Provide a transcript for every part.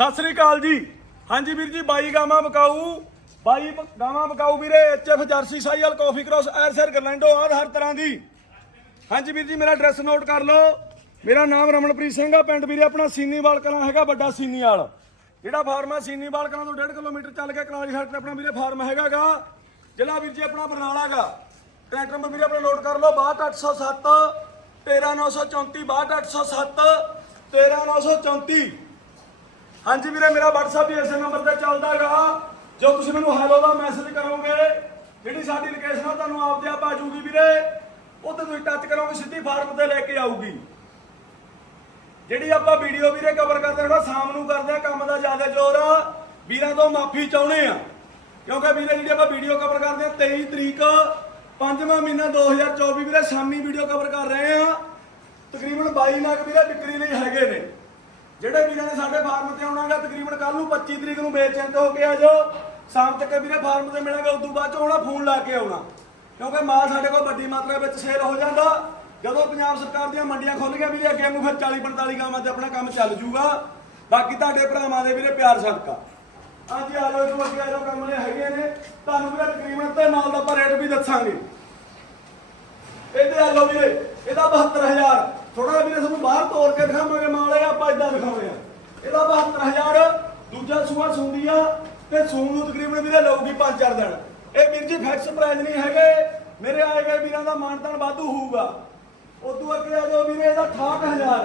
ਸਤਿ ਸ੍ਰੀ ਅਕਾਲ ਜੀ। ਹਾਂਜੀ ਵੀਰ ਜੀ, ਬਾਈ ਗਾਵਾਂ ਬਕਾਊ ਬਾਈ ਗਾਵਾਂ ਬਕਾਊ ਵੀਰੇ ਐਚਐਫ ਜਰਸੀ ਸਾਈਅਲ, ਕਾਫੀ ਕ੍ਰੋਸ ਐਰਸਰ ਗਰਲੈਂਡੋ ਆਦ ਹਰ ਤਰ੍ਹਾਂ ਦੀ। ਹਾਂਜੀ ਵੀਰ ਜੀ, ਮੇਰਾ ਐਡਰੈਸ ਨੋਟ ਕਰ ਲਓ। ਮੇਰਾ ਨਾਮ ਰਮਨਪ੍ਰੀਤ ਸਿੰਘ ਆ, ਪਿੰਡ ਵੀਰੇ ਆਪਣਾ ਸੀਨੀਵਾਲ ਕਲਾਂ ਹੈਗਾ, ਵੱਡਾ ਸੀਨੀਵਾਲ। ਜਿਹੜਾ ਫਾਰਮ ਆ, ਸੀਨੀਵਾਲ ਕਲਾਂ ਤੋਂ 1.5 ਕਿਲੋਮੀਟਰ ਚੱਲ ਕੇ ਕਲਾਲੀ ਸੜਕ ਤੇ ਆਪਣਾ ਵੀਰੇ ਫਾਰਮ ਹੈਗਾਗਾ। ਜ਼ਿਲ੍ਹਾ ਵੀਰ ਜੀ, ਆਪਣਾ ਬਰਨਾਲਾ ਗਾ ਟਰੈਕਟਰ ਨੰਬਰ ਵੀਰੇ ਆਪਣਾ ਨੋਟ ਕਰ ਲਓ 62807 13934 62807 13934 ਹਾਂਜੀ ਵੀਰੇ, ਮੇਰਾ WhatsApp ਵੀ ਇਸੇ ਨੰਬਰ ਤੇ ਚੱਲਦਾ ਹੈਗਾ ਜੋ ਤੁਸੀਂ ਮੈਨੂੰ ਹੈਲੋ ਦਾ ਮੈਸੇਜ ਕਰੋਗੇ, ਜਿਹੜੀ ਸਾਡੀ ਲੋਕੇਸ਼ਨ ਆ, ਤੁਹਾਨੂੰ ਆਪਦੇ ਆਪ ਆ ਜਾਊਗੀ ਵੀਰੇ। ਉੱਥੇ ਤੁਸੀਂ ਟੱਚ ਕਰੋਗੇ, ਸਿੱਧੀ ਫਾਰਮ ਤੇ ਲੈ ਕੇ ਆਊਗੀ। ਜਿਹੜੀ ਆਪਾਂ ਵੀਡੀਓ ਵੀਰੇ ਕਵਰ ਕਰਦੇ ਹਾਂ ਸ਼ਾਮ ਨੂੰ ਕਰਦੇ ਆ, ਕੰਮ ਦਾ ਜ਼ਿਆਦਾ ਜ਼ੋਰ। ਆ ਵੀਰਾਂ ਤੋਂ ਮਾਫੀ ਚਾਹੁੰਦੇ ਆ। ਕਿਉਂਕਿ ਵੀਰੇ, ਜਿਹੜੀ ਆਪਾਂ ਵੀਡੀਓ ਕਵਰ ਕਰਦੇ ਆ 23 ਤਰੀਕ, ਪੰਜਵਾਂ ਮਹੀਨਾ 2024 ਵੀਰੇ, ਸ਼ਾਮੀ ਵੀਡੀਓ ਕਵਰ ਕਰ ਰਹੇ ਆ। ਤਕਰੀਬਨ 22 ਲੱਖ ਵੀਰੇ ਵਿਕਰੀ ਲਈ ਹੈਗੇ ਨੇ। ਜਿਹੜੇ ਵੀਰਾਂ ਨੇ ਸਾਡੇ ਫਾਰਮ ਤੇ ਆਉਣਾਗਾ ਤਕਰੀਬਨ ਕੱਲ ਨੂੰ 25 ਤਰੀਕ ਨੂੰ ਵੇਚਣ ਹੋ ਕੇ ਆ ਜਾਓ। ਸ਼ਾਮ ਤੱਕ ਵੀਰੇ ਫਾਰਮ ਤੇ ਮਿਲਾਂਗੇ ਉਦੋਂ ਬਾਅਦ ਚ ਆਉਣਾ ਫੋਨ ਲਾ ਕੇ ਆਉਣਾ। ਕਿਉਂਕਿ ਮਾਲ ਸਾਡੇ ਕੋਲ ਵੱਡੀ ਮਾਤਰਾ ਵਿੱਚ ਸੇਲ ਹੋ ਜਾਂਦਾ। ਜਦੋਂ ਪੰਜਾਬ ਸਰਕਾਰ ਦੀਆਂ ਮੰਡੀਆਂ ਖੁੱਲ ਗਈਆਂ ਵੀਰੇ, ਅੱਗੇ ਨੂੰ ਫਿਰ 40 45 ਗਾਵਾਂ ਤੇ ਆਪਣਾ ਕੰਮ ਚੱਲ ਜੂਗਾ। ਬਾਕੀ ਤੁਹਾਡੇ ਭਰਾਵਾਂ ਦੇ ਵੀਰੇ ਪਿਆਰ ਸਦਕਾ। ਹਾਂਜੀ ਆ ਜਾਓ ਜੋ ਅੱਗੇ ਆ ਜਾਓ, ਕੰਮ ਨੇ ਹੈਗੇ ਨੇ। ਤੁਹਾਨੂੰ ਵੀਰੇ ਤਕਰੀਬਨ ਤੇ ਮਾਲ ਦਾ ਆਪਾਂ ਰੇਟ ਵੀ ਦੱਸਾਂਗੇ। ਇਹਦੇ ਆ ਲਓ ਵੀਰੇ, ਇਹਦਾ 72000 ਥੋੜਾ ਵੀਰੇ ਤੁਹਾਨੂੰ ਬਾਹਰ ਤੋੜ ਕੇ ਦਿਖਾਵਾਂਗੇ ਮਾਲ ਆਪਾਂ ਇਦਾਂ ਦਿਖਾਉਂਦੇ ਆ ਇਹਦਾ 72000 ਦੂਜਾ ਸੂਆ ਸੁੰਦੀ ਆ, ਤੇ ਸੂਣ ਨੂੰ ਤਕਰੀਬਨ ਵੀਰੇ ਲਊਗੀ 5-4 ਦਿਨ। ਇਹ ਵੀਰ ਜੀ ਫਿਕਸ ਪ੍ਰਾਈਸ ਨਹੀਂ ਹੈਗੇ, ਮੇਰੇ ਆਏ ਗਏ ਵੀਰਾਂ ਦਾ ਮਾਨਤਾਨ ਵਾਧੂ ਹੋਊਗਾ। ਉਦੋਂ ਅੱਗੇ ਆ ਜਾਓ ਵੀਰੇ, ਇਹਦਾ 68000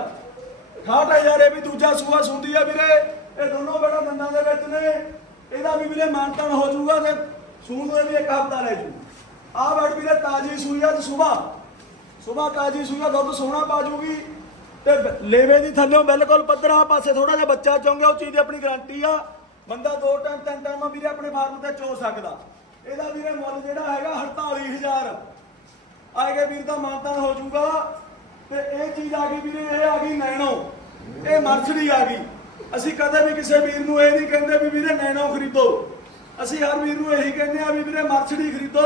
68000 ਇਹ ਵੀ ਦੂਜਾ ਸੂਆ ਸੁੰਦੀ ਆ ਵੀਰੇ। ਇਹ ਦੋਨੋਂ ਬੜਾ ਦੰਦਾਂ ਦੇ ਵਿੱਚ ਨੇ। ਇਹਦਾ ਵੀ ਵੀਰੇ ਮਾਨਤਾਨ ਹੋ ਜਾਊਗਾ ਤੇ ਸੂਣ ਨੂੰ ਇਹ ਵੀ ਇੱਕ ਹਫਤਾ ਲੈ ਜੂ ਆ ਬੜ ਵੀਰੇ ਤਾਜੀ ਸੂਈ ਆ ਤੇ ਸਵੇਰ। ਸਵੇਰ ਤਾਜੀ ਸੂਈ ਦੁੱਧ ਸੋਹਣਾ ਪਾਜੂਗੀ ਤੇ ਲੇਵੇ ਦੀ ਥੱਲੇ ਬਿਲਕੁਲ ਪੱਧਰਾ ਪਾਸੇ ਥੋੜਾ ਜਿਹਾ ਬੱਚਾ ਚੋਂਗੇ ਉਹ ਚੀਜ਼ ਦੀ ਆਪਣੀ ਗਾਰੰਟੀ ਆ। ਬੰਦਾ ਦੋ ਟਾਈਮ ਤਿੰਨ ਟਾਈਮ ਵੀਰੇ ਆਪਣੇ ਫਾਰਮ ਤੇ ਚੋ ਸਕਦਾ। ਇਹਦਾ ਵੀਰੇ ਮੁੱਲ ਜਿਹੜਾ ਹੈਗਾ 48000 ਆਏਗੇ ਵੀਰ ਦਾ ਮਾਨਤਾਨ ਹੋ ਜਾਊਗਾ ਤੇ ਇਹ ਚੀਜ਼ ਆ ਗਈ ਵੀਰੇ, ਇਹ ਆ ਗਈ ਨੈਣੋ। ਇਹ ਮਰਸੜੀ ਆ ਗਈ। ਅਸੀਂ ਕਦੇ ਵੀ ਕਿਸੇ ਵੀਰ ਨੂੰ ਇਹ ਨਹੀਂ ਕਹਿੰਦੇ ਵੀ ਵੀਰੇ ਨੈਣੋ ਖਰੀਦੋ। ਅਸੀਂ ਹਰ ਵੀਰ ਨੂੰ ਇਹੀ ਕਹਿੰਦੇ ਆ ਵੀ ਵੀਰੇ ਮਰਸੜੀ ਖਰੀਦੋ।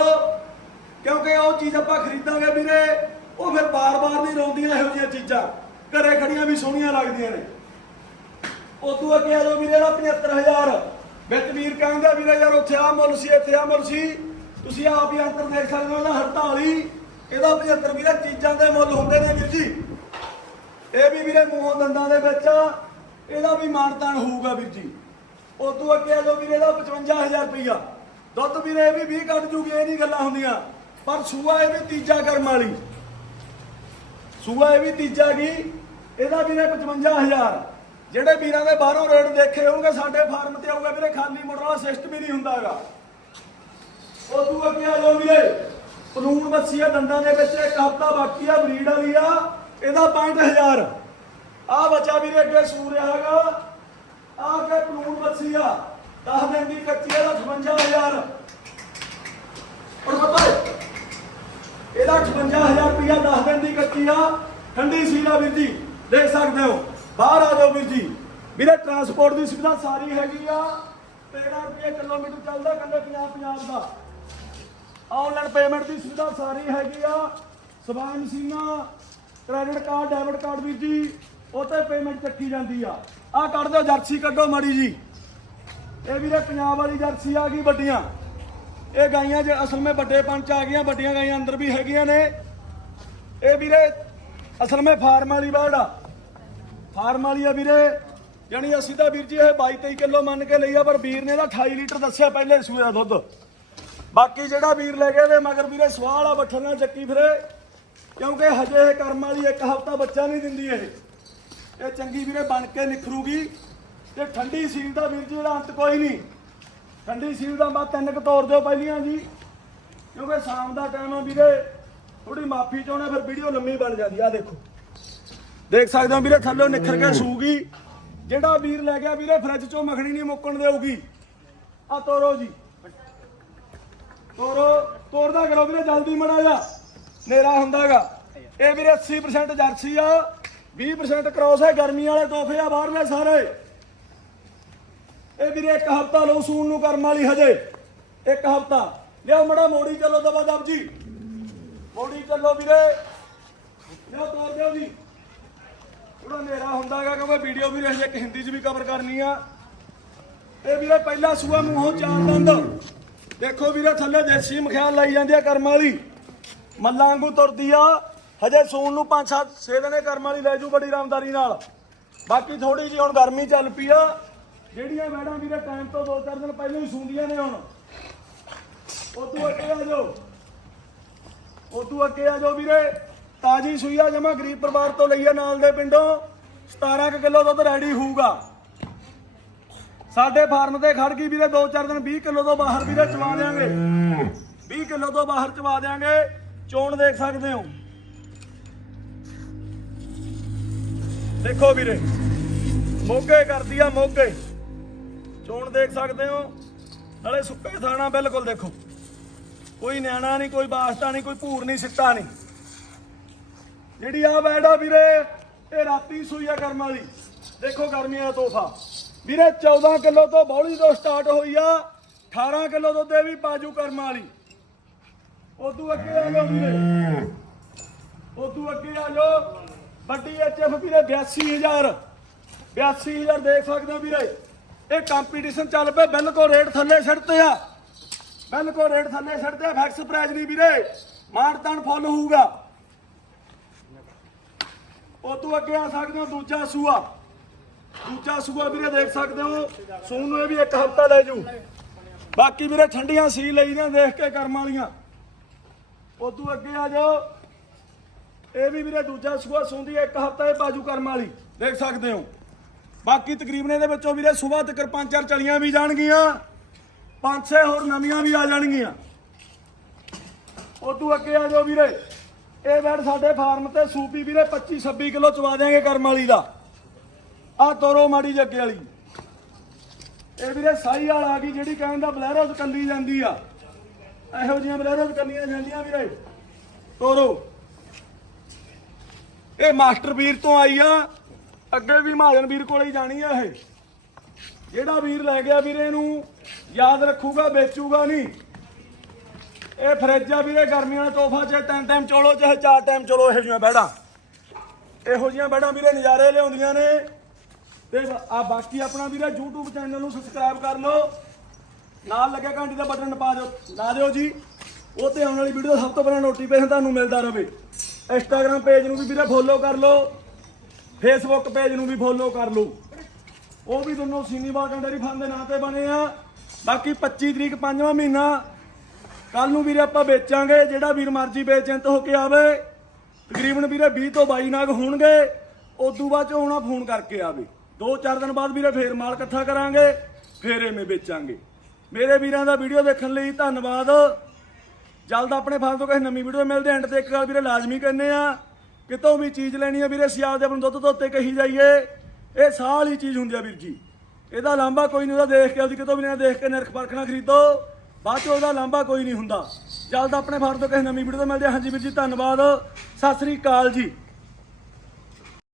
ਕਿਉਂਕਿ ਉਹ ਚੀਜ਼ ਆਪਾਂ ਖਰੀਦਾਂਗੇ ਵੀਰੇ। ਉਹ ਫਿਰ ਬਾਰ-ਬਾਰ ਨਹੀਂ ਰੋਂਦੀਆਂ ਇਹੋ ਜਿਹੀਆਂ ਚੀਜ਼ਾਂ। ਘਰੇ ਖੜੀਆਂ ਵੀ ਸੋਹਣੀਆਂ ਲੱਗਦੀਆਂ ਨੇ। ਉਦੋਂ ਅੱਗੇ ਆ ਜਾਓ ਵੀਰੇ ਦਾ 75000 ਵਿੱਚ ਵੀਰ ਕਹਿੰਦਾ ਵੀਰੇ ਯਾਰ ਉੱਥੇ ਆ ਮੁੱਲ ਸੀ ਇੱਥੇ ਆ ਮੁੱਲ ਸੀ। ਤੁਸੀਂ ਆਪ ਹੀ ਅੰਤਰ ਦੇਖ ਸਕਦੇ ਹੋ ਇਹਦਾ 48 ਇਹਦਾ 75 ਵੀਰੇ ਚੀਜ਼ਾਂ ਦੇ ਮੁੱਲ ਹੁੰਦੇ ਨੇ ਵੀਰ ਜੀ। ਇਹ ਵੀ ਵੀਰੇ ਮੂੰਹੋਂ ਦੰਦਾਂ ਦੇ ਵਿੱਚ ਆ, ਇਹਦਾ ਵੀ ਮਾਨਤਾਨ ਹੋਊਗਾ ਵੀਰ ਜੀ। ਉਦੋਂ ਅੱਗੇ ਆ ਜਾਓ ਵੀਰੇ ਦਾ 55000 ਰੁਪਈਆ। ਦੁੱਧ ਵੀਰੇ ਇਹ ਵੀ 20 ਕੱਢ ਜੂਗੀ ਇਹ ਨਹੀਂ ਗੱਲਾਂ ਹੁੰਦੀਆਂ। ਪਰ ਸੂਆ ਇਹ ਵੀ ਤੀਜਾ ਕਰਮ ਵਾਲੀ। ਸੂਆ ਇਹ ਵੀ ਤੀਜਾ ਗਈ ਇਹਦਾ ਵੀਰੇ 55000 ਜਿਹੜੇ ਵੀਰਾਂ ਦੇ ਬਾਹਰੋਂ ਰੇਟ ਦੇਖੇ ਹੋਣਗੇ ਸਾਡੇ ਫਾਰਮ ਤੇ ਆਊਗਾ ਵੀਰੇ ਖਾਲੀ ਮੋਟਰ ਵਾਲਾ ਸਿਸਟਮ ਹੀ ਨਹੀਂ ਹੁੰਦਾਗਾ ਉਦੋਂ ਅੱਗੇ ਆ ਜਾਓ ਵੀਰੇ। ਪਲੂਣ ਬੱਸੀ ਆ ਦੰਦਾਂ ਦੇ ਵਿੱਚ ਇੱਕ ਹਫਤਾ ਬਾਕੀ ਆ ਬਰੀਡ ਵਾਲੀ ਆ ਇਹਦਾ 65000 ਆ ਬੱਚਾ ਵੀਰੇ ਅੱਗੇ ਸੂਰ ਹੈਗਾ। ਆ ਕੇ ਪਲੂਣ ਬੱਸੀ ਆ। 10 ਦਿਨ ਦੀ ਕੱਚੀ ਆ, ਇਹਦਾ 55000 ਹੁਣ ਪਤਾ ਇਹਦਾ 58000 ਰੁਪਇਆ 10 ਦਿਨ ਦੀ ਕੱਚੀ ਆ। ਠੰਡੀ ਨਾ ਵੀਰ ਜੀ, ਦੇਖ ਸਕਦੇ ਹੋ। ਬਾਹਰ ਆ ਜਾਓ ਵੀਰ ਜੀ। ਵੀਰੇ ਟਰਾਂਸਪੋਰਟ ਦੀ ਸੁਵਿਧਾ ਸਾਰੀ ਹੈਗੀ ਆ। 13 ਰੁਪਏ ਕਿਲੋਮੀਟਰ ਚੱਲਦਾ ਕੰਦੇ 50 50 ਦਾ। ਆਨਲਾਈਨ ਪੇਮੈਂਟ ਦੀ ਸੁਵਿਧਾ ਸਾਰੀ ਹੈਗੀ ਆ। ਸਵਾਨ ਮਸ਼ੀਨਾਂ ਕ੍ਰੈਡਿਟ ਕਾਰਡ ਡੈਬਿਟ ਕਾਰਡ ਵੀਰ ਜੀ, ਉਹ ਤੇ ਪੇਮੈਂਟ ਚੱਕੀ ਜਾਂਦੀ ਆ। ਆ ਕੱਢ ਦਿਓ, ਜਰਸੀ ਕੱਢੋ ਮਾੜੀ ਜੀ। ਇਹ ਵੀਰੇ ਪੰਜਾਬ ਵਾਲੀ ਜਰਸੀ ਆ ਗਈ ਵੱਡੀਆਂ। ਇਹ ਗਾਈਆਂ ਜੇ ਅਸਲ ਵਿੱਚ ਵੱਡੇ ਪੰਚ ਆ ਗਈਆਂ, ਵੱਡੀਆਂ ਗਾਈਆਂ ਅੰਦਰ ਵੀ ਹੈਗੀਆਂ ਨੇ। ਇਹ ਵੀਰੇ, ਅਸਲ ਵਿੱਚ ਫਾਰਮ ਵਾਲੀ ਬਰਡ ਆ। ਫਾਰਮ ਵਾਲੀ ਆ ਵੀਰੇ, ਯਾਨੀ ਅਸੀਂ ਤਾਂ ਵੀਰ ਜੀ ਇਹ 22 23 ਕਿਲੋ ਮੰਨ ਕੇ ਲਈ ਆ, ਪਰ ਵੀਰ ਨੇ ਤਾਂ 28 ਲੀਟਰ ਦੱਸਿਆ ਪਹਿਲੇ ਸੂਏ ਦਾ ਦੁੱਧ। ਬਾਕੀ ਜਿਹੜਾ ਵੀਰ ਲੈ ਗਿਆ ਤੇ ਮਗਰ ਵੀਰੇ ਸਵਾਲ ਆ ਬੱਠਣ ਨਾਲ ਚੱਕੀ ਫਿਰੇ, ਕਿਉਂਕਿ ਹਜੇ ਇਹ ਕਰਮ ਵਾਲੀ ਇੱਕ ਹਫਤਾ ਬੱਚਾ ਨਹੀਂ ਦਿੰਦੀ ਇਹ। ਇਹ ਚੰਗੀ ਵੀਰੇ ਬਣ ਕੇ ਨਿਖਰੂਗੀ, ਤੇ ਠੰਡੀ ਸੀਲ ਦਾ ਵੀਰ ਜੀ ਜਿਹੜਾ ਅੰਤ ਕੋਈ ਨਹੀਂ। ਠੰਡੀ ਸੀਲ ਦਾ ਬਾਅਦ ਤਿੰਨ ਕੁ ਤੋੜ ਦਿਓ ਪਹਿਲੀਆਂ ਜੀ। ਕਿਉਂਕਿ ਸ਼ਾਮ ਦਾ ਟਾਈਮ ਆ ਵੀਰੇ ਥੋੜੀ ਮਾਫੀ ਚਾਹੁੰਦਾ ਫਿਰ ਵੀਡੀਓ ਲੰਮੀ ਬਣ ਜਾਂਦੀ ਆ ਦੇਖੋ। ਦੇਖ ਸਕਦੇ ਹੋ ਵੀਰੇ, ਥੱਲੇ ਨਿਖਰ ਕੇ ਸੂਗੀ ਜਿਹੜਾ ਵੀਰ ਲੈ ਗਿਆ ਵੀਰੇ ਫ੍ਰਿਜ ਚੋਂ ਮੱਖਣੀ ਨਹੀਂ ਮੁੱਕਣ ਦੇਊਗੀ। ਆ ਤੋਰੋ ਜੀ। ਤੋਰੋ ਤੋੜਦਾ ਕਰੋ ਵੀਰੇ, ਜਲਦੀ ਮੜਾ ਜਾ। ਨੇਰਾ ਹੁੰਦਾਗਾ ਇਹ ਵੀਰੇ 80% ਜਰਸੀ ਆ। 20% ਕ੍ਰੋਸ ਹੈ, ਗਰਮੀ ਵਾਲੇ ਤੋਹਫੇ ਆ ਬਾਹਰਲੇ ਸਾਰੇ। ਇਹ ਵੀਰੇ ਇੱਕ ਹਫਤਾ ਲਓ, ਸੂਣ ਨੂੰ ਕਰਮ ਵਾਲੀ ਹਜੇ। ਇੱਕ ਹਫਤਾ। ਲਿਓ ਮੜਾ, ਮੋੜੀ ਚੱਲੋ ਦਬਾ ਦਬ ਜੀ। ਮੋੜੀ ਚੱਲੋ ਵੀਰੇ। ਲਿਓ ਤੋਰ ਦਿਓ ਜੀ। ਥੋੜਾ ਹਨੇਰਾ ਹੁੰਦਾਗਾ ਕਿਉਂਕਿ ਵੀਡੀਓ ਵੀ ਹਜੇ ਇੱਕ ਹਿੰਦੀ 'ਚ ਵੀ ਕਵਰ ਕਰਨੀ ਆ। ਇਹ ਵੀਰੇ ਪਹਿਲਾ ਸੂਆ ਮੂੰਹੋਂ ਚਾਰ ਦੰਦ। ਦੇਖੋ ਵੀਰੇ, ਥੱਲੇ ਦੇਸੀ ਮਖਿਆਲ ਲਾਈ ਜਾਂਦੀ ਆ ਕਰਮ ਵਾਲੀ। ਮੱਲਾਂ ਵਾਂਗੂ ਤੁਰਦੀ ਆ। ਹਜੇ ਸੂਣ ਨੂੰ 5-7 ਛੇ ਦਿਨੇ ਕਰਮ ਵਾਲੀ ਲੈ ਜੂ ਬੜੀ ਰਾਮਦਾਰੀ ਨਾਲ। ਬਾਕੀ ਥੋੜੀ ਜੀ ਹੁਣ ਗਰਮੀ ਚੱਲ ਪਈ ਆ। ਜਿਹੜੀਆਂ ਮੈਡਮ ਵੀਰੇ ਟਾਈਮ ਤੋਂ ਦੋ ਚਾਰ ਦਿਨ ਪਹਿਲਾਂ ਹੀ ਸੁੰਦੀਆਂ ਨੇ ਹੁਣ। ਉਦੋਂ ਅੱਗੇ ਆ ਜਾਓ। ਉਦੋਂ ਅੱਗੇ ਆ ਜਾਓ ਵੀਰੇ। ਤਾਜੀ ਸੂਈਆ ਜਮਾ ਗਰੀਬ ਪਰਿਵਾਰ ਤੋਂ ਲਈ ਨਾਲ ਦੇ ਪਿੰਡੋਂ। 17 ਕੁ ਕਿਲੋ ਦੁੱਧ ਰੈਡੀ ਹੋਊਗਾ। ਸਾਡੇ ਫਾਰਮ ਤੇ ਖੜ ਗਈ ਵੀਰੇ 2-4 ਦਿਨ 20 ਕਿਲੋ ਤੋਂ ਬਾਹਰ ਵੀਰੇ ਚਵਾ ਦੇਾਂਗੇ 20 ਕਿਲੋ ਤੋਂ ਬਾਹਰ ਚਵਾ ਦੇਾਂਗੇ ਚੋਣ ਦੇਖ ਸਕਦੇ ਹੋ। ਦੇਖੋ ਵੀਰੇ, ਮੋਗੇ ਕਰਦੀ ਆ ਮੋਗੇ। ਚੋਣ ਦੇਖ ਸਕਦੇ ਹੋ। ਨਾਲੇ ਸੁੱਕੇ ਥਾਣਾ ਬਿਲਕੁਲ ਦੇਖੋ। ਕੋਈ ਨਿਆਣਾ ਨਹੀਂ, ਕੋਈ ਬਾਸਤਾ ਨਹੀਂ, ਕੋਈ ਭੂਰ ਨਹੀਂ, ਸਿੱਟਾ ਨਹੀਂ। ਜਿਹੜੀ ਆ ਬੈਠਾ ਵੀਰੇ, ਇਹ ਰਾਤੀ ਸੂਈ ਆ ਕਰਮ ਵਾਲੀ। ਦੇਖੋ ਗਰਮੀਆਂ ਦਾ ਤੋਹਫਾ। ਵੀਰੇ 14 ਕਿਲੋ ਤੋਂ ਬੌਲੀ ਤੋਂ ਸਟਾਰਟ ਹੋਈ ਆ। 18 ਕਿਲੋ ਤੋਂ ਇਹ ਵੀ ਪਾਜੂ ਕਰਮ ਵਾਲੀ। ਉਦੋਂ ਅੱਗੇ ਆ ਜਾਓ ਵੀਰੇ। ਉਦੋਂ ਅੱਗੇ ਆ ਜਾਓ। ਵੱਡੀ ਐਚਐਫ ਵੀਰੇ 82000 82000 ਦੇਖ ਸਕਦੇ ਹੋ ਵੀਰੇ। ਇਹ ਕੰਪੀਟੀਸ਼ਨ ਚੱਲ ਪਿਆ ਬਿਲਕੁਲ ਰੇਟ ਥੱਲੇ ਛੱਡਤੇ ਆ। ਬਿਲਕੁਲ ਰੇਟ ਥੱਲੇ ਛੱਡਦੇ ਆ ਫੈਕਸ ਪ੍ਰਾਈਜ਼ ਨਹੀਂ ਵੀਰੇ। ਮਾਰਤਨ ਫੁੱਲ ਹੋਊਗਾ। ਉਹ ਤੋਂ ਅੱਗੇ ਆ ਸਕਦੇ ਹੋ ਦੂਜਾ ਸੂਆ। ਦੂਜਾ ਸੂਆ ਵੀਰੇ ਦੇਖ ਸਕਦੇ ਹੋ ਸੂਨ ਨੂੰ ਇਹ ਵੀ ਇੱਕ ਹਫਤਾ ਲੈ ਜੂ। ਬਾਕੀ ਵੀਰੇ ਠੰਡੀਆਂ ਸੀ ਲਈਆਂ ਦੇਖ ਕੇ ਕਰਮ ਵਾਲੀਆਂ। ਉਹ ਤੋਂ ਅੱਗੇ ਆ ਜਾਓ। ਇਹ ਵੀ ਵੀਰੇ ਦੂਜਾ ਸੂਆ ਸੂੰਦੀ ਹੈ ਇੱਕ ਹਫਤਾ ਇਹ ਬਾਜੂ ਕਰਮ ਵਾਲੀ। ਦੇਖ ਸਕਦੇ ਹੋ। ਬਾਕੀ ਤਕਰੀਬਨ ਇਹਦੇ ਵਿੱਚੋਂ ਵੀਰੇ ਸਵੇਰ ਤੱਕ ਪੰਜ ਚਾਰ ਚਲੀਆਂ ਵੀ ਜਾਣਗੀਆਂ, ਪੰਜ ਛੇ ਹੋਰ ਨਵੀਆਂ ਵੀ ਆ ਜਾਣਗੀਆਂ। ਉਦੋਂ ਅੱਗੇ ਆ ਜਾਓ ਵੀਰੇ, ਇਹ ਬੈਡ ਸਾਡੇ ਫਾਰਮ ਤੇ ਸੂਪੀ ਵੀਰੇ 25 26 ਕਿਲੋ ਚਵਾ ਦਿਆਂਗੇ ਕਰਮ ਵਾਲੀ ਦਾ। ਆ ਤੋਰੋ ਮਾੜੀ ਜੱਗੇ ਵਾਲੀ। ਇਹ ਵੀਰੇ ਸਾਈ ਵਾਲ ਆ ਗਈ ਜਿਹੜੀ ਕਹਿੰਦਾ ਬਲੈਰੋ ਚ ਕੱਲੀ ਜਾਂਦੀ ਆ। ਇਹੋ ਜਿਹੀਆਂ ਬਲੈਰੋ ਚ ਕੱਲੀਆਂ ਜਾਂਦੀਆਂ ਵੀਰੇ। ਤੋਰੋ। ਇਹ ਮਾਸਟਰ ਵੀਰ ਤੋਂ ਆਈ ਆ ਅੱਗੇ ਵੀ ਮਹਾਜਨ ਵੀਰ ਕੋਲੇ ਹੀ ਜਾਣੀ ਆ ਇਹ। ਜਿਹੜਾ ਵੀਰ ਲੈ ਗਿਆ ਵੀਰੇ ਇਹਨੂੰ ਯਾਦ ਰੱਖੂਗਾ, ਵੇਚੂਗਾ ਨਹੀਂ। ਇਹ ਫਰਿੱਜ ਆ ਵੀਰੇ, ਗਰਮੀਆਂ ਦਾ ਤੋਹਫਾ ਚਾਹੇ ਤਿੰਨ ਟਾਈਮ ਚੋਲੋ, ਚਾਹੇ ਚਾਰ ਟਾਈਮ ਚੋਲੋ, ਇਹੋ ਜਿਹੀਆਂ ਬੈੜਾਂ। ਇਹੋ ਜਿਹੀਆਂ ਬੈੜਾਂ ਵੀਰੇ ਨਜ਼ਾਰੇ ਲਿਆਉਂਦੀਆਂ ਨੇ। ਤੇ ਆ ਬਾਕੀ ਆਪਣਾ ਵੀਰੇ YouTube ਚੈਨਲ ਨੂੰ ਸਬਸਕ੍ਰਾਈਬ ਕਰ ਲਓ। ਨਾਲ ਲੱਗਿਆ ਘੰਟੀ ਦਾ ਬਟਨ ਪਾ ਦਿਓ, ਲਾ ਦਿਓ ਜੀ। ਉਹ ਤੇ ਆਉਣ ਵਾਲੀ ਵੀਡੀਓ ਸਭ ਤੋਂ ਪਹਿਲਾਂ ਨੋਟੀਫਿਕੇਸ਼ਨ ਤੁਹਾਨੂੰ ਮਿਲਦਾ ਰਹੇ ਇੰਸਟਾਗ੍ਰam ਪੇਜ ਨੂੰ ਵੀ ਵੀਰੇ ਫੋਲੋ ਕਰ ਲਓ। ਫੇਸਬੁੱਕ ਪੇਜ ਨੂੰ ਵੀ ਫੋਲੋ ਕਰ ਲਓ। ਉਹ ਵੀ ਦੋਨੋਂ ਸੀਨੀਵਾਲ ਬਾਗਨ ਡੇਰੀ ਦੇ ਨਾਂ ਤੇ ਬਣੇ ਆ। ਬਾਕੀ 25 ਤਰੀਕ ਪੰਜਵਾਂ ਮਹੀਨਾ। ਕੱਲ ਨੂੰ ਵੀਰੇ ਆਪਾਂ ਵੇਚਾਂਗੇ, ਜਿਹੜਾ ਵੀਰ ਮਰਜ਼ੀ ਬੇਚਿੰਤ ਹੋ ਕੇ ਆਵੇ। ਤਕਰੀਬਨ ਵੀਰੇ 20 ਤੋਂ 22 ਨਾਗ ਹੋਣਗੇ। ਉਦੋਂ ਬਾਅਦ ਚ ਹੋਣਾ ਫੋਨ ਕਰਕੇ ਆਵੇ। ਦੋ ਚਾਰ ਦਿਨ ਬਾਅਦ ਵੀਰੇ ਫੇਰ ਮਾਲ ਇਕੱਠਾ ਕਰਾਂਗੇ, ਫੇਰ ਐਵੇਂ ਵੇਚਾਂਗੇ। ਮੇਰੇ ਵੀਰਾਂ ਦਾ ਵੀਡੀਓ ਦੇਖਣ ਲਈ ਧੰਨਵਾਦ। ਜਲਦ ਆਪਣੇ ਫਾਰਮ ਤੋਂ ਕਿਸੇ ਨਵੀਂ ਵੀਡੀਓ ਮਿਲਦੇ ਐਂਡ ਤੇ ਇੱਕ ਗੱਲ ਵੀਰੇ ਲਾਜ਼ਮੀ ਕਰਨੇ ਆ। ਕਿਤੋਂ ਵੀ ਚੀਜ਼ ਲੈਣੀ ਹੈ ਵੀਰੇ, ਸਿਆਲ ਦੇ ਆਪਣੇ ਦੁੱਧ ਤੋਂ ਉੱਤੇ ਕਹੀ ਜਾਈਏ, ਇਹ ਸਾਲ ਹੀ ਚੀਜ਼ ਹੁੰਦੀ ਆ ਵੀਰ ਜੀ। ਇਹਦਾ ਲਾਂਬਾ ਕੋਈ ਨਹੀਂ, ਉਹਦਾ ਦੇਖ ਕੇ ਉਹਦੀ ਕਿਤੋਂ ਵੀ ਨਾ ਦੇਖ ਕੇ ਨਿਰਖ ਪਰਖਣਾ ਖਰੀਦੋ। ਬਾਅਦ ਚ ਉਹਦਾ ਲਾਂਬਾ ਕੋਈ ਨਹੀਂ ਹੁੰਦਾ। ਜਲਦ ਆਪਣੇ ਫਾਰਮ ਤੋਂ ਕਿਸੇ ਨਵੀਂ ਵੀਡੀਓ ਤੋਂ ਮਿਲਦੇ ਹਾਂ। ਹਾਂਜੀ ਵੀਰ ਜੀ, ਧੰਨਵਾਦ। ਸਤਿ ਸ੍ਰੀ ਅਕਾਲ ਜੀ।